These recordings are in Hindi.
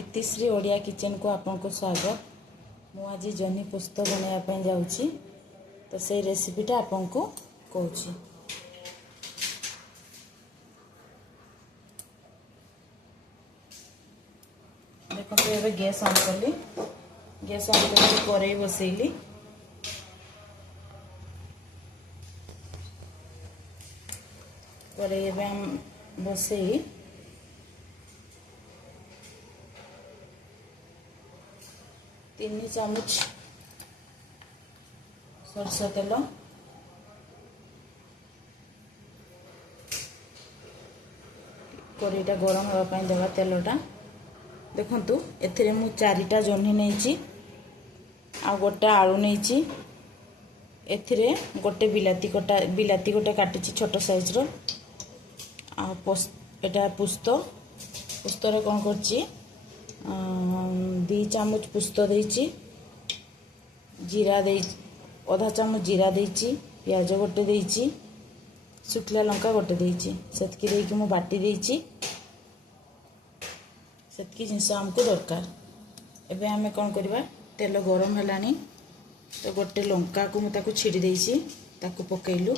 इतिश्री ओडिया किचन को आपको स्वागत। मु आज जह्नी पुस्त बनवाई जाऊँगी तो से रेसिपीटा आपको कहूँ। देखो तो ये गैस ऑन कली। गैस ऑन कर कड़ाई बसैली। कड़ाई बसई 3 चामच सरस तेल, कड़ाईटा गरम होगापाई देवा तेलटा। देखु एथिरे मु 4टा जह्नी नहीं आ गोटे आलू नहीं, एथिरे गोटे बिलाती गोटे काटी छोट साइज रो एटा पुस्तर कौन कर 2 चामच पुस्त देइची, जीरा दे आधा चामच जीरा देइची, प्याज गोटे देइची, शुखला लंका गोटे देइची, सेतकी देइकी मु बाटी देइची। सेतकी जिनस हमको दरकार। एबे हमें कौन करबा, तेल गरम हेलानी तो गोटे लंका को मु ताकू छिड़ी देइची, ताकू पकेइलु।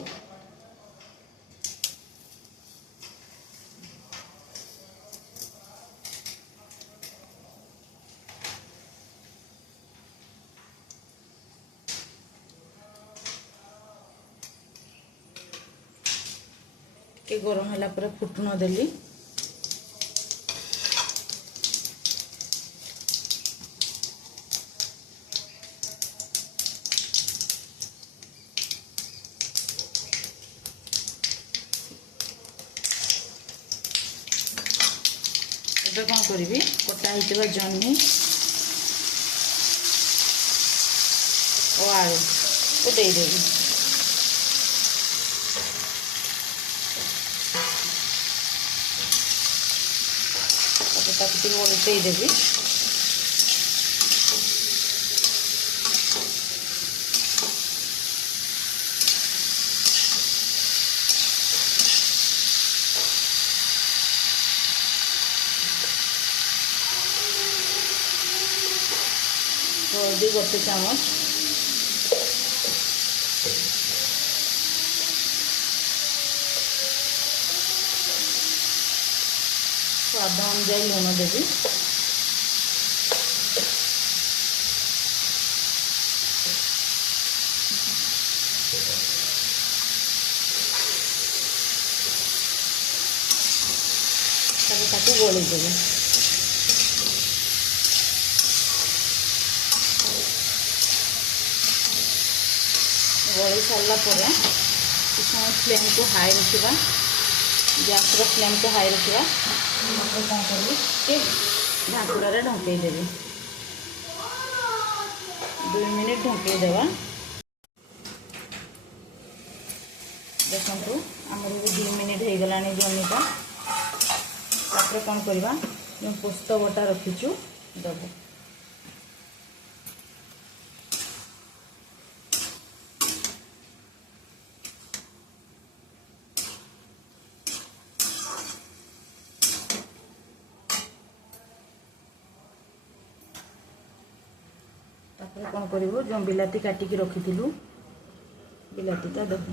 के गरम होला पर फुटन देली। ଏବେ କଣ କରିବି, କଟା ହେଇଥିବା ଜହ୍ନି ଓ ଆଳୁକୁ ଦେଇଦେବି। ताकि टिके उल्टै देवी। हल्दी गोटे चामच, स्वाद अनुजाई लुण देवी। ताकू गोली देवी। गोली सारा फ्लेम को हाई रखा, गैस फ्लेम को हाई रखा। कौन करी ढाकुरा ढंकई देवी। 2 मिनिट ढंकई देवा। देखो आमर 2 मिनिट हो गला जह्नीटा। तापर कौन करवा, जो पोस्त बटा रखीचु देव। तापर कौन करिवो, जो बिलाती काटिकी रखीथिलु बिलातीटा देबो।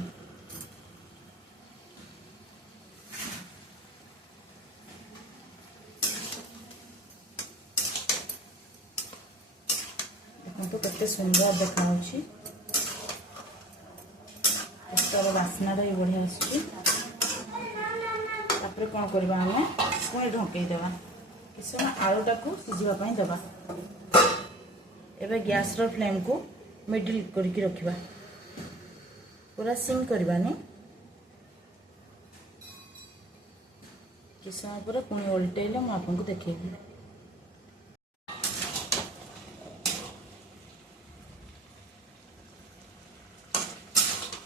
देखो केते सुंदर देखा होछि। पुस्तर वासनाटा भी बढ़िया आसुछि। तापर कौन करबा, हमें पुणी ढंकई देवा। किस समय आलूटा को सिझिबा पई देबा। एबे गैस रो फ्लेम को मिडिल करके रखिबा, पूरा सिम करबानी। किस समय पर पुणी उल्टेले मु आपको देखेबी।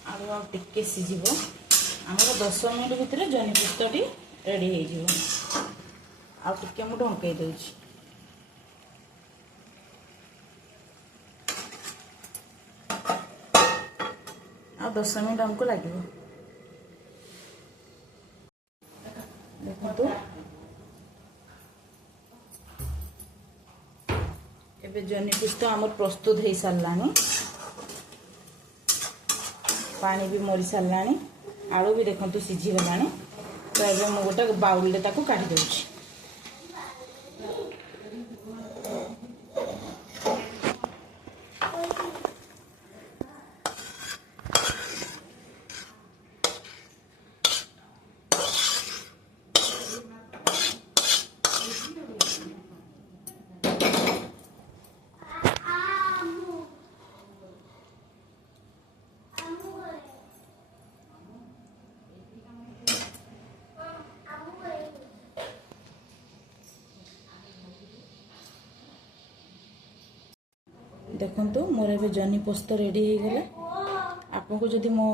आलू आ टिके सिझिबो। आमर 10 मिनिट भितर जह्नी पुस्तटी रेडी हो जिवो। आ टिके मु ढंकई देउछि। आ 10 मिनिट हमको लगे। देखो ଏବେ ଜହ୍ନି ପୁସ୍ତ ଆମର ପ୍ରସ୍ତୁତ ହେଇ ସାରିଲାଣି। ପାଣି ବି ମରି ସାରିଲାଣି, ଆଳୁ ବି ଦେଖନ୍ତୁ ସିଝିଗଲାଣି। ତ ଏବେ ମୁଁ ଗୋଟେ ବାଉଲରେ ତାକୁ କାଢ଼ି ଦେଉଛି। ଦେଖନ୍ତୁ ମୋର ଏବେ ଜହ୍ନି ପୋସ୍ତ ରେଡ଼ି ହେଇଗଲା। ଆପଣଙ୍କୁ ଯଦି ମୋ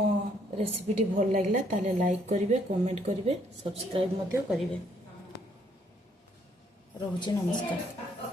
ରେସିପିଟି ଭଲ ଲାଗିଲା ତାହେଲେ ଲାଇକ୍ କରିବେ, କମେଣ୍ଟ କରିବେ, ସବସ୍କ୍ରାଇବ୍ ମଧ୍ୟ କରିବେ। ରହୁଛି, ନମସ୍କାର।